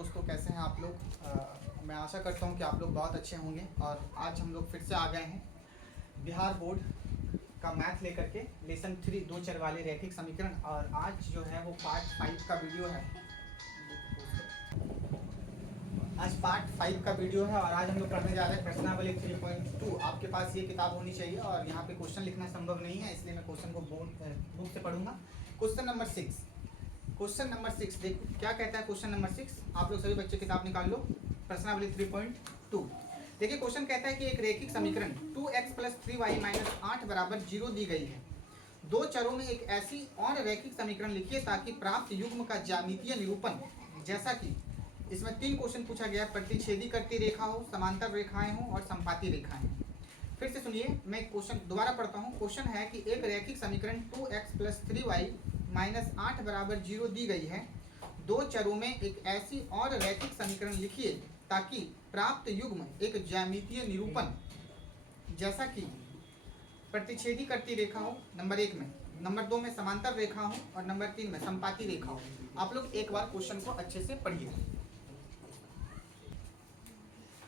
दोस्तों कैसे हैं आप लोग। मैं आशा करता हूं कि आप लोग बहुत अच्छे होंगे। और आज हम लोग फिर से आ गए हैं बिहार बोर्ड का मैथ लेकर के लेसन 3 दो चर वाले रैखिक समीकरण। और आज जो है वो पार्ट 5 का वीडियो है। आज पार्ट 5 का वीडियो है और आज हम लोग पढ़ने जा रहे हैं प्रश्नावली 3.2। आपके पास ये किताब होनी चाहिए और यहाँ पे क्वेश्चन लिखना संभव नहीं है, इसलिए मैं क्वेश्चन को बुक से पढ़ूंगा। क्वेश्चन नंबर 6, क्वेश्चन नंबर 6 देखो क्या कहता है। क्वेश्चन नंबर 6 आप लोग सभी बच्चे किताब निकाल लो। प्रश्नावली 3.2 देखिए क्वेश्चन कहता है कि एक रैखिक समीकरण 2x + 3y - 8 = 0 दी गई है। दो चरों में एक ऐसी और रैखिक समीकरण लिखिए ताकि प्राप्त युग्म का ज्यामितीय निरूपण, जैसा कि इसमें 3 क्वेश्चन पूछा गया है, प्रतिच्छेदी करती रेखा हो, समांतर रेखाएं हो और संपाती रेखाएं हो। फिर से सुनिए, मैं क्वेश्चन दोबारा पढ़ता हूँ। क्वेश्चन है कि एक रैखिक समीकरण 2x + 3y - 8 = 0 दी गई है। दो चरों में एक ऐसी और रैखिक समीकरण लिखिए ताकि प्राप्त युग्म एक ज्यामितीय निरूपण, जैसा कि प्रतिच्छेदी करती रेखा हो नंबर 1 में, नंबर 2 में समांतर रेखा हो और नंबर 3 में संपाती रेखा हो। आप लोग एक बार क्वेश्चन को अच्छे से पढ़िए।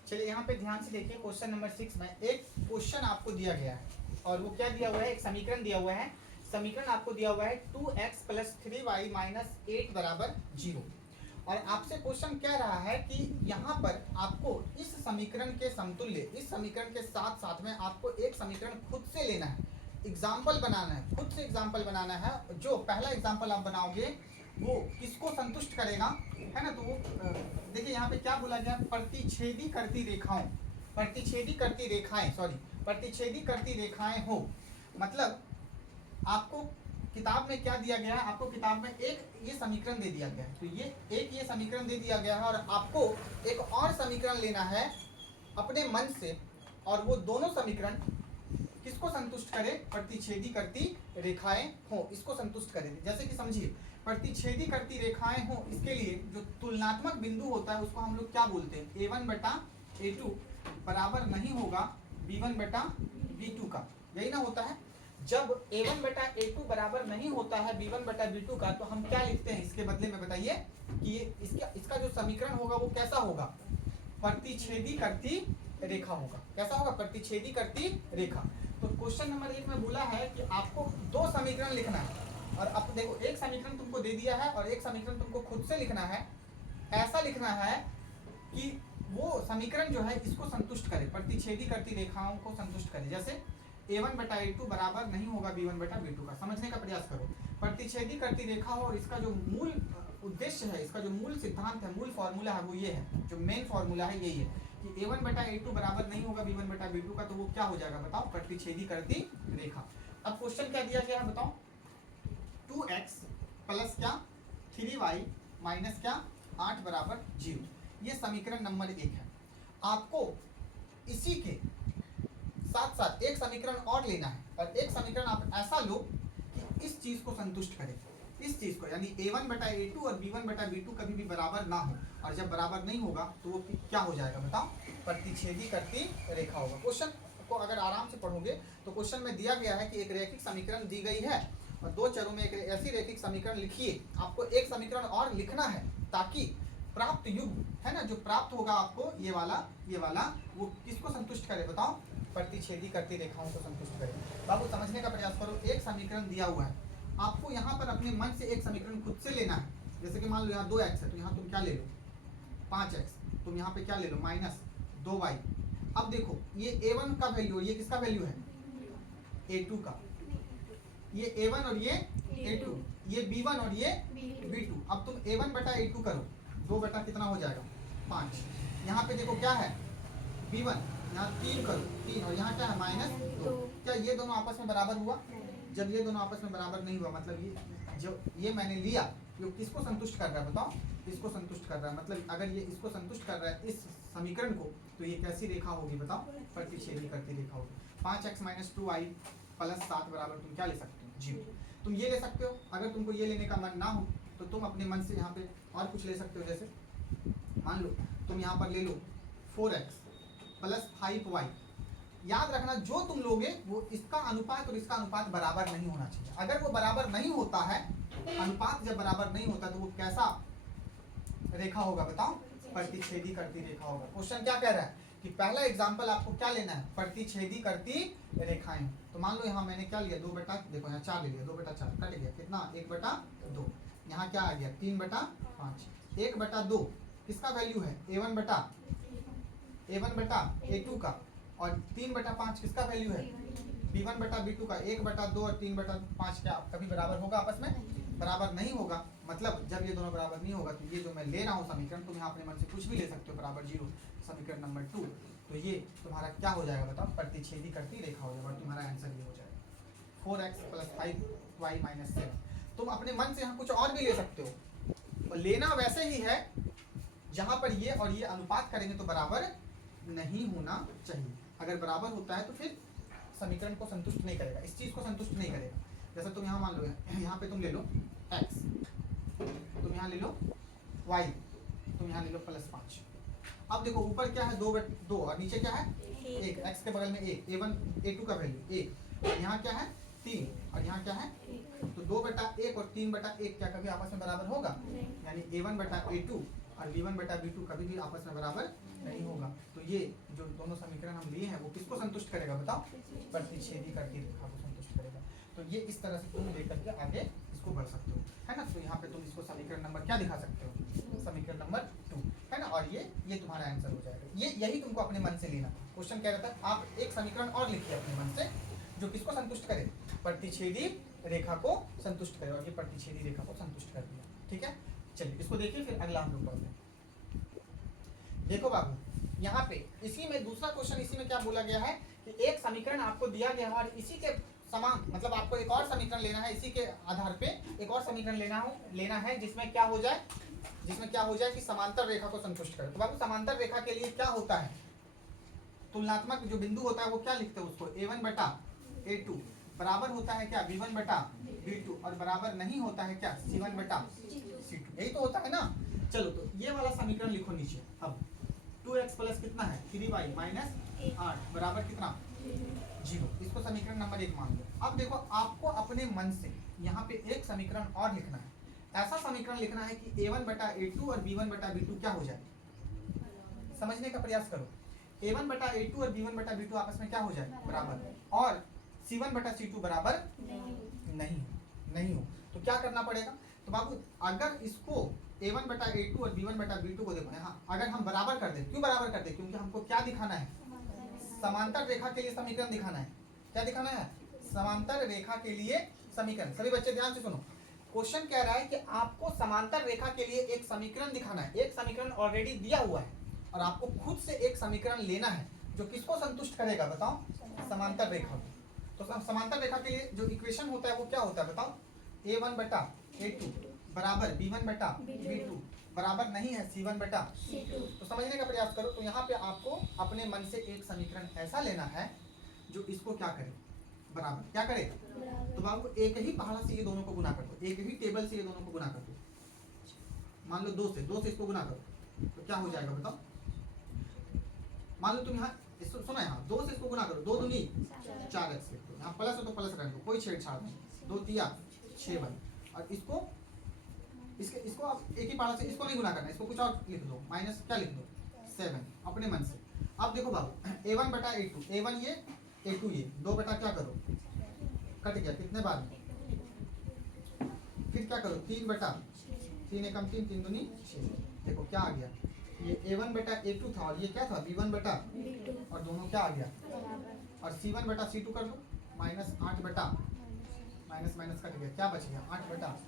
चलिए यहाँ पे ध्यान से देखिए। क्वेश्चन नंबर 6 में एक क्वेश्चन आपको दिया गया है और वो क्या दिया हुआ है, एक समीकरण दिया हुआ है। समीकरण आपको दिया हुआ है 2x + 3y - 8 = 0। और आपसे क्वेश्चन कह रहा है कि यहाँ पर आपको इस समीकरण के समतुल्य, इस समीकरण के साथ साथ में आपको एक समीकरण खुद से लेना है, एग्जाम्पल बनाना है, खुद से एग्जाम्पल बनाना है। जो पहला एग्जाम्पल आप बनाओगे वो किसको संतुष्ट करेगा, है ना। तो वो देखिए यहाँ पे क्या बोला गया, प्रतिच्छेदी करती रेखाओं, प्रतिच्छेदी करती रेखाएं, सॉरी प्रतिच्छेदी करती रेखाएं हो। मतलब आपको किताब में क्या दिया गया है, आपको किताब में एक ये समीकरण दे दिया गया है। तो ये समीकरण दे दिया गया है और आपको एक और समीकरण लेना है अपने मन से, और वो दोनों समीकरण किसको संतुष्ट करे, प्रतिच्छेदी करती रेखाएं हो, इसको संतुष्ट करे। जैसे कि समझिए, प्रतिच्छेदी करती रेखाएं हो, इसके लिए जो तुलनात्मक बिंदु होता है उसको हम लोग क्या बोलते हैं, a1/a2 बराबर नहीं होगा b1/b2 का। यही ना होता है। जब a1/a2 बराबर नहीं होता है b1/b2 का, तो हम क्या लिखते हैं इसके बदले में, बताइए कि इसका जो समीकरण होगा वो कैसा होगा, प्रतिच्छेदी करती रेखा होगा। कैसा होगा, प्रतिच्छेदी करती रेखा। तो क्वेश्चन नंबर 1 में बोला है कि आपको दो समीकरण लिखना है और अब देखो एक समीकरण तुमको दे दिया है और एक समीकरण तुमको खुद से लिखना है। ऐसा लिखना है कि वो समीकरण जो है इसको संतुष्ट करे, प्रतिच्छेदी करती रेखाओं को संतुष्ट करे। जैसे a1/a2 बराबर नहीं होगा b1/b2 का। समझने का प्रयास करो, प्रतिच्छेदी करती रेखा हो और इसका जो मूल उद्देश्य है, इसका जो मूल सिद्धांत है, मूल फॉर्मूला है वो ये है, जो मेन फॉर्मूला है यही है कि a1/a2 बराबर नहीं होगा b1/b2 का। तो वो क्या हो जाएगा बताओ, प्रतिच्छेदी करती रेखा। अब क्वेश्चन क्या दिया गया है बताओ, 2x + क्या 3y - क्या 8 = 0। ये समीकरण नंबर 1 है। आपको इसी के साथ साथ एक समीकरण और लेना है और एक समीकरण आप ऐसा लो कि इस चीज को संतुष्ट करे, इस चीज को, यानी a1/a2 और b1/b2 कभी भी बराबर ना हो। और जब बराबर नहीं होगा तो वो क्या हो जाएगा बताओ, प्रतिच्छेदी करती रेखा होगा। क्वेश्चन को अगर आराम से पढ़ोगे तो क्वेश्चन में दिया गया है कि एक रैखिक समीकरण दी गई है और दो चरों में एक ऐसी रैखिक समीकरण लिखिए। आपको एक समीकरण और लिखना है ताकि प्राप्त युग्म, है ना, जो प्राप्त होगा आपको ये वाला वो किसको संतुष्ट करे बताओ, प्रतिच्छेदी करती रेखाओं को संतुष्ट करे। बाबू समझने का प्रयास करो, एक समीकरण दिया हुआ है, आपको यहाँ पर अपने मन से एक समीकरण खुद से लेना है। जैसे कि मान लो यहाँ 2x है तो यहाँ तुम क्या ले लो 5x, तुम यहाँ पे क्या ले लो -2y। अब देखो ये a1 का वैल्यू, ये किसका वैल्यू है, a2 का। ये a1 और ये a2, ये b1 और ये b2। अब तुम a1/a2 करो, 2 बटा कितना हो जाएगा 5। यहाँ पे देखो क्या है b1, यहाँ 3 करो 3 और यहाँ क्या है -2। क्या ये दोनों आपस में बराबर हुआ? जब ये दोनों आपस में बराबर नहीं हुआ मतलब ये जो ये मैंने लिया ये किसको संतुष्ट कर रहा है बताओ, इसको संतुष्ट कर रहा है। मतलब अगर ये इसको संतुष्ट कर रहा है इस समीकरण को, तो ये कैसी रेखा होगी बताओ, प्रतिच्छेदी करती रेखा होगी। 5x - 2y + 7 बराबर तुम क्या ले सकते हो, 0। तुम ये ले सकते हो। अगर तुमको ये लेने का मन ना हो तो तुम अपने मन से यहाँ पे और कुछ ले सकते हो। जैसे मान लो तुम यहाँ पर ले लो 4x + 5y। याद रखना जो तुम लोगे वो इसका अनुपात और इसका अनुपात बराबर नहीं होना चाहिए। अगर वो बराबर नहीं होता है, अनुपात जब बराबर नहीं होता तो वो कैसा रेखा होगा? बताओ, प्रतिच्छेदी करती रेखा होगा। क्वेश्चन क्या कह रहा है कि पहला एग्जाम्पल आपको क्या लेना है? प्रतिच्छेदी करती रेखाएं। तो मान लो यहाँ मैंने क्या लिया, 2 बटा, देखो यहाँ 4 ले लिया, 2/4 कट गया, कितना? 1/2। यहाँ क्या आ गया? 3/5। 1/2 किसका वैल्यू है? A1/A2 का। और 3/5 किसका वैल्यू है? B1/B2 का। 1/2 और 3/5 क्या कभी बराबर होगा आपस में? बराबर नहीं होगा। मतलब जब ये दोनों बराबर नहीं होगा तो ये जो मैं ले रहा हूँ समीकरण, तुम यहाँ अपने मन से कुछ भी ले सकते हो, बराबर 0, समीकरण नंबर 2, तो ये तुम्हारा क्या हो जाएगा? बताओ, प्रतिच्छेदी करती रेखा हो जाएगा। और तुम्हारा आंसर ये हो जाएगा 4x + 5y - 7। तुम अपने मन से यहाँ कुछ और भी ले सकते हो, और लेना वैसे ही है जहाँ पर ये और ये अनुपात करेंगे तो बराबर नहीं होना चाहिए। अगर बराबर होता है तो फिर समीकरण को संतुष्ट नहीं करेगा, इस चीज को संतुष्ट नहीं करेगा। जैसे तुम यहाँ मान लो, यहाँ पे तुम ले लो x, तुम यहाँ ले लो y, तुम यहाँ ले लो +5। अब देखो ऊपर क्या है? 2 और नीचे क्या है? 1। x के बगल में 1, A1 A2 का वैल्यू 1, और यहाँ क्या है? 3, और यहाँ क्या है? तो 2/1 और 3/1 क्या कभी आपस में बराबर होगा? यानी A1/A2 और B1/B2 कभी भी आपस में बराबर नहीं होगा। तो ये जो दोनों समीकरण हम लिए हैं वो किसको संतुष्ट करेगा? बताओ, प्रतिच्छेदी करती रेखा को संतुष्ट करेगा। तो ये इस तरह से तुम लेकर के आगे इसको बढ़ सकते हो, है ना। तो यहाँ पे तुम इसको समीकरण नंबर क्या दिखा सकते हो? समीकरण नंबर 2, है ना। और ये तुम्हारा आंसर हो जाएगा। ये यही तुमको अपने मन से लेना था। क्वेश्चन कह रहा था आप एक समीकरण और लिखिए अपने मन से जो किसको संतुष्ट करे? प्रतिच्छेदी रेखा को संतुष्ट करे। और ये प्रतिच्छेदी रेखा को संतुष्ट कर दिया, ठीक है। चलिए इसको देखिए, फिर अगला हम लोग पढ़ते हैं। देखो बाबू, यहाँ पे इसी में दूसरा क्वेश्चन, इसी में क्या बोला गया है कि एक समीकरण आपको दिया गया है और इसी के समान, मतलब आपको एक और समीकरण लेना है, इसी के आधार पे एक और समीकरण लेना है जिसमें क्या हो जाए? जिसमें क्या हो जाए कि समांतर रेखा को संतुष्ट करे। तो बाबू समांतर रेखा के लिए क्या होता है? तुलनात्मक जो बिंदु होता है वो क्या लिखते हैं उसको? A1/A2 बराबर होता है क्या? B1/B2, और बराबर नहीं होता है क्या? C1/C2। यही तो होता है ना। चलो तो ये वाला समीकरण लिखो नीचे। अब 2x प्लस कितना है? 3y - 8 बराबर कितना? 0। इसको समीकरण नंबर 1 मान लो। अब देखो आपको अपने मन से यहाँ पे एक समीकरण और लिखना है। ऐसा समीकरण लिखना है कि A1/A2 और B1/B2 क्या हो जाए? समझने का प्रयास करो। A1/A2 और B1/B2 आपस में क्या हो जाए? बराबर। और C1/C2 बराबर नहीं हो तो क्या करना पड़ेगा? तो बाबू अगर इसको A1/A2 और B1/B2 को देखो यहाँ, अगर हम बराबर कर दें, क्यों बराबर कर दें? क्योंकि हमको क्या दिखाना है? समांतर रेखा के लिए समीकरण दिखाना है। क्या दिखाना है? समांतर रेखा के लिए समीकरण। सभी बच्चे ध्यान से सुनो, क्वेश्चन कह रहा है कि आपको समांतर रेखा के लिए एक समीकरण दिखाना है। एक समीकरण ऑलरेडी दिया हुआ है और आपको खुद से एक समीकरण लेना है जो किसको संतुष्ट करेगा? बताओ, समांतर रेखा को। तो समांतर रेखा के लिए जो इक्वेशन होता है वो क्या होता है? बताओ, A1/A2 बराबर B1/B2 बराबर नहीं है C1/C2। तो समझने का प्रयास करो। तो यहाँ पे आपको अपने मन से एक समीकरण ऐसा लेना है जो इसको क्या करे? बराबर। क्या करे? तो बाबू एक ही पहाड़ा से ये दोनों को गुना कर दो, एक ही टेबल से ये दोनों को गुना कर दो। मान लो 2 से इसको गुना करो तो क्या हो जाएगा? बताओ। मान लो तुम यहाँ सुनो, यहाँ 2 से इसको गुना करो, 2 दूनी 4x लिख दो। यहाँ प्लस हो तो प्लस रहने दो, कोई छेड़छाड़ नहीं। 2 तिया 6 बन। और इसको अब एक ही पहाड़ा से इसको नहीं गुना करना, इसको कुछ और लिख दो, माइनस क्या लिख दो? 7 अपने मन से। अब देखो बाबू A1/A2, A1 ये A2 ये 2 बटा क्या करो? कट गया, कितने बार में? फिर क्या करो? 3/3 एकम 3, 3 दूनी 6। देखो क्या आ गया? ये A1/A2 था और ये क्या था? B1/B2, और दोनों क्या आ गया? और C1/C2 कर दो, -8 माइनस माइनस कट गया, क्या बच गया? 8/।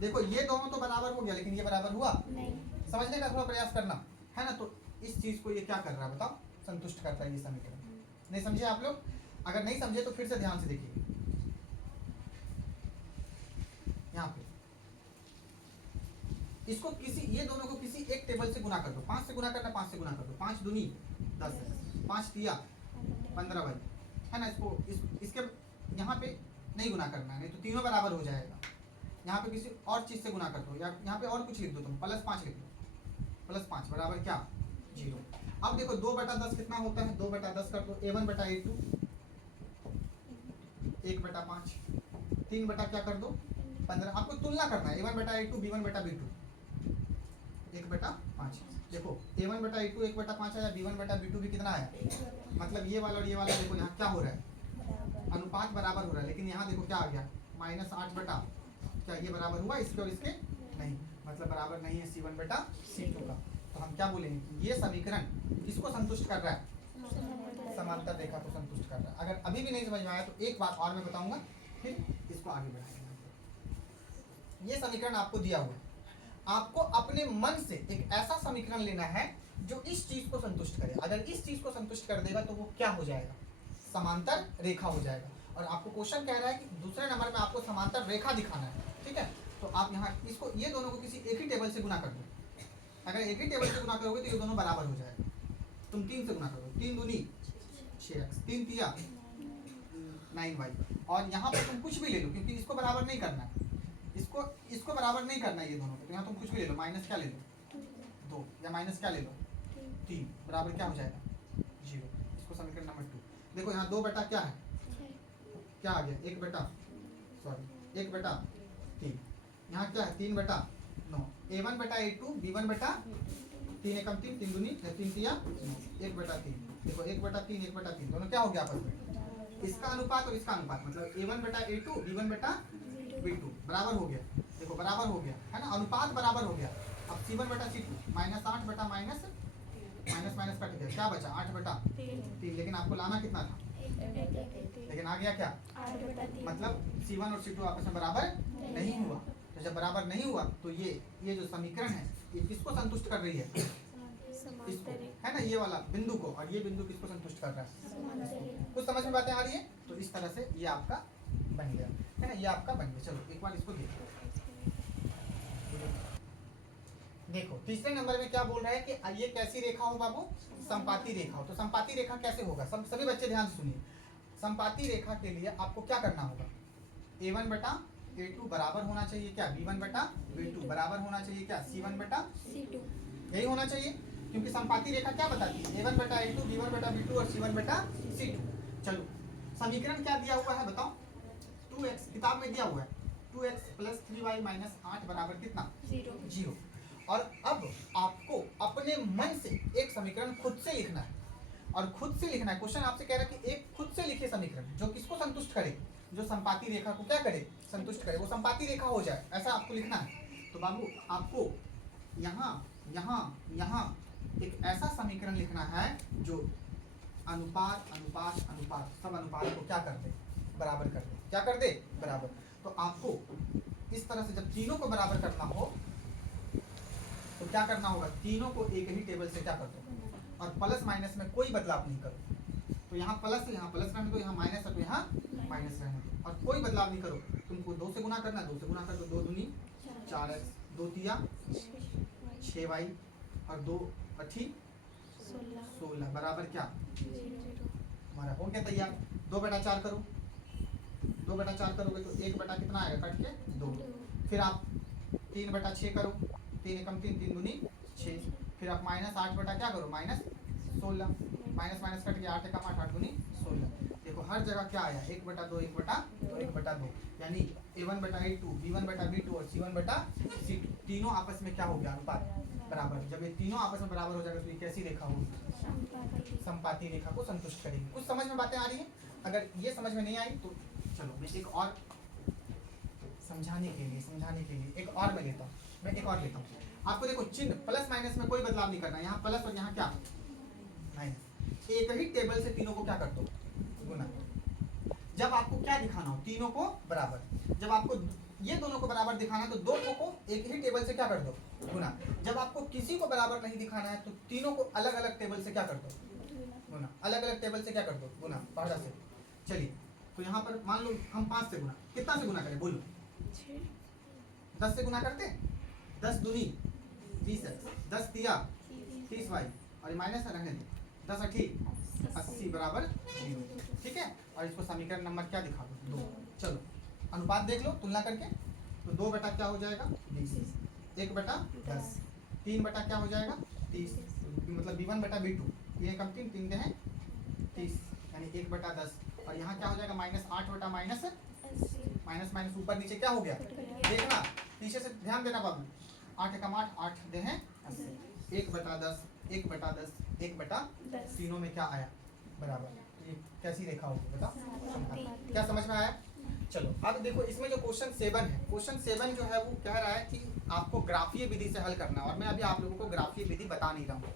देखो ये दोनों तो बराबर हो गया, लेकिन ये बराबर हुआ नहीं। समझने का थोड़ा प्रयास करना, है ना। तो इस चीज को ये क्या कर रहा है? बताओ, संतुष्ट करता है ये समीकरण। नहीं समझे आप लोग? अगर नहीं समझे तो फिर से ध्यान से देखिए। यहाँ पे इसको ये दोनों को किसी एक टेबल से गुना कर दो। 5 से गुना करना, 5 से गुना कर दो। 5 दूनी 10, 5 तिया 15 बन, है ना। इसके यहाँ पे नहीं गुना करना है, नहीं तो तीनों बराबर हो जाएगा। यहाँ पे किसी और चीज से गुना कर दो, या यहाँ पे और कुछ लिख दो तुम, +5 लिख दो। +5 बराबर क्या? 0। अब देखो 2/10 कितना होता है? 2/10 कर दो। A1/A2 1/5, 3 बटा क्या कर दो? 15। आपको तुलना करना है A1/A2 B1/B2, 1/5 1/5। देखो a1/a2 1/5 आया, b1/b2 भी कितना आया, मतलब ये वाला और ये वाला देखो यहाँ क्या हो रहा है, अनुपात बराबर हो रहा है। लेकिन यहाँ देखो क्या आ गया, -8 क्या ये बराबर हुआ इसके और इसके, नहीं, मतलब बराबर नहीं है C1/C2 का। तो हम क्या बोलेंगे कि ये समीकरण किसको संतुष्ट कर रहा है, समांतर रेखा को संतुष्ट कर रहा है। अगर अभी भी नहीं समझ में आया तो एक बात और मैं बताऊंगा, फिर इसको आगे बढ़ाएंगे। ये समीकरण आपको दिया हुआ है, आपको अपने मन से एक ऐसा समीकरण लेना है जो इस चीज को संतुष्ट करे। अगर इस चीज को संतुष्ट कर देगा तो वो क्या हो जाएगा, समांतर रेखा हो जाएगा। और आपको क्वेश्चन कह रहा है कि दूसरे नंबर में आपको समांतर रेखा दिखाना है, ठीक है। तो आप यहाँ इसको, ये दोनों को किसी एक ही टेबल से गुना कर दो। अगर एक ही टेबल से गुना करोगे तो ये दोनों बराबर हो जाएगा। तुम 3 से गुना करो, 3 दूनी 6x, 3 तिया 9y। और यहाँ पर तुम कुछ भी ले लो, क्योंकि इसको बराबर नहीं करना है, इसको बराबर नहीं करना है ये दोनों को। तो यहाँ तुम कुछ भी ले लो, माइनस क्या ले लो 2, या माइनस क्या ले लो 3, बराबर क्या हो जाएगा 0। इसको समीकरण नंबर 2। देखो यहाँ 2 बटा क्या है, क्या आ गया 1/3। यहाँ क्या है 3/9, a1/a2 b1/3 एकम 3, 3 दूनी 3 तिया 1/3। देखो 1/3 1/3 दोनों क्या हो गया आपस में, इसका अनुपात और इसका अनुपात, मतलब a1/a2 b1/b2 बराबर हो गया। देखो बराबर हो गया है ना, अनुपात बराबर हो गया। अब C1/C2 -8 बटा माइनस कट गया, क्या बचा 8/3। लेकिन आपको लाना कितना था, लेकिन आ गया क्या, मतलब C1 और C2 आपस में बराबर नहीं हुआ। तो जब बराबर नहीं हुआ तो ये जो समीकरण है ये किसको संतुष्ट कर रही है, इसको, है ना, ये वाला बिंदु को, और ये बिंदु किसको संतुष्ट कर रहा है। कुछ समझ में बातें आ रही है। तो इस तरह से ये आपका बन गया, है ना, ये आपका बन गया। चलो एक बार इसको देखो। देखो तीसरे नंबर में क्या बोल रहा है कि ये कैसी रेखा हो बाबू, संपाती रेखा हो। तो संपाती रेखा कैसे होगा, सभी बच्चे ध्यान से सुनिए। संपाती रेखा के लिए आपको क्या करना होगा, a1/a2 बराबर होना चाहिए क्या, b1/b2 बराबर होना चाहिए क्या, C1/C2, यही होना चाहिए। क्योंकि संपाती रेखा क्या बताती है, a1/a2 b1/b2 और C1/C2। चलो समीकरण क्या दिया हुआ है बताओ, 2x किताब में दिया हुआ है, 2x + 3y - 8 बराबर कितना 0। और अब आपको अपने मन से एक समीकरण खुद से लिखना है, और खुद से लिखना है। क्वेश्चन आपसे कह रहा है कि एक खुद से लिखिए समीकरण जो किसको संतुष्ट करे, जो संपाती रेखा को क्या करे, संतुष्ट करे, वो संपाती रेखा हो जाए, ऐसा आपको लिखना है। तो बाबू आपको यहाँ यहाँ यहाँ एक ऐसा समीकरण लिखना है जो अनुपात अनुपात अनुपात सब अनुपात को क्या कर दे, बराबर कर दे, क्या कर दे, बराबर। तो आपको इस तरह से जब तीनों को बराबर करना हो तो क्या करना होगा, तीनों को एक ही टेबल से क्या कर दो, और प्लस माइनस में कोई बदलाव नहीं करो। तो यहाँ प्लस है, यहाँ प्लस रहने दो, यहाँ माइनस है तो यहाँ माइनस रहने दो, और कोई बदलाव नहीं करो। तुमको 2 से गुना करना, 2 से गुना कर दो, 2 दूनी 4x, 2 तिया 6y और 2 अठी 16 बराबर क्या, हमारा हो गया तैयार। 2/4 करो, 2/4 करोगे तो 1 कितना आएगा, कट के 2। फिर आप 3/6 करो, 3 एकम 3, 3 दूनी 6। फिर आप -8 क्या करो, -16, माइनस कट गया, 8 एकम 8, 8 दूनी 16। देखो हर जगह क्या आया, 1/2 1/2, यानी a1/a2 b1/b2 और C1/C2 तीनों आपस में क्या हो गया, अनुपात बराबर। जब ये तीनों आपस में बराबर हो जाएगा तो ये कैसी रेखा होगी, संपाती रेखा को संतुष्ट करेगी। कुछ समझ में बातें आ रही है। अगर ये समझ में नहीं आई तो चलो मैं एक और समझाने के लिए एक और मैं लेता हूँ। आपको देखो चिन्ह प्लस माइनस में कोई बदलाव नहीं करना, यहाँ प्लस और यहाँ क्या माइनस। एक ही टेबल से तीनों को क्या कर दो, गुना। जब आपको क्या दिखाना हो, तीनों को बराबर। जब आपको ये दोनों को बराबर दिखाना है तो दोनों को एक ही टेबल से क्या कर दो, गुना। जब आपको किसी को बराबर नहीं दिखाना है तो तीनों को अलग अलग टेबल से क्या कर दो, गुना। अलग अलग टेबल से क्या कर दो, गुना, पहला से। चलिए तो यहाँ पर मान लो हम 5 से गुना, कितना से गुना करें बोलो, 10 से गुना करते, 10 दूनी 20x, 10 तिया 30y और माइनस में रहने दो, 10 अठी 80 बराबर 0। ठीक है, और इसको समीकरण नंबर क्या दिखा दो, 2। चलो अनुपात देख लो तुलना करके, तो 2 बटा क्या हो जाएगा 20, 1/10, 3 बटा क्या हो जाएगा 30, मतलब b1/b2, 3 कम 3, 3 हैं 30, यानी 1/10। और यहाँ क्या हो जाएगा -8 बटा माइनस ऊपर नीचे क्या हो गया, देखना पीछे से ध्यान देना बाबू, 8 एकम 8, 8 दे हैं 80, 1/10 1/10 1/10 तीनों में क्या आया बराबर। ये कैसी रेखा होगी बताओ, क्या समझ में आया? चलो अब देखो इसमें जो क्वेश्चन 7 है, क्वेश्चन 7 जो है वो कह रहा है कि आपको ग्राफीय विधि से हल करना है, और मैं अभी आप लोगों को ग्राफीय विधि बता नहीं रहा हूँ।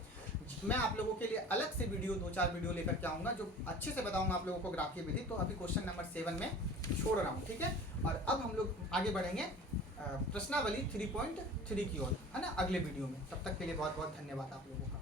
मैं आप लोगों के लिए अलग से वीडियो 2-4 वीडियो लेकर के आऊँगा जो अच्छे से बताऊँगा आप लोगों को ग्राफीय विधि। तो अभी क्वेश्चन नंबर 7 में छोड़ रहा हूँ, ठीक है। और अब हम लोग आगे बढ़ेंगे प्रश्नावली 3.3 की ओर, है ना, अगले वीडियो में। तब तक के लिए बहुत बहुत धन्यवाद आप लोगों का।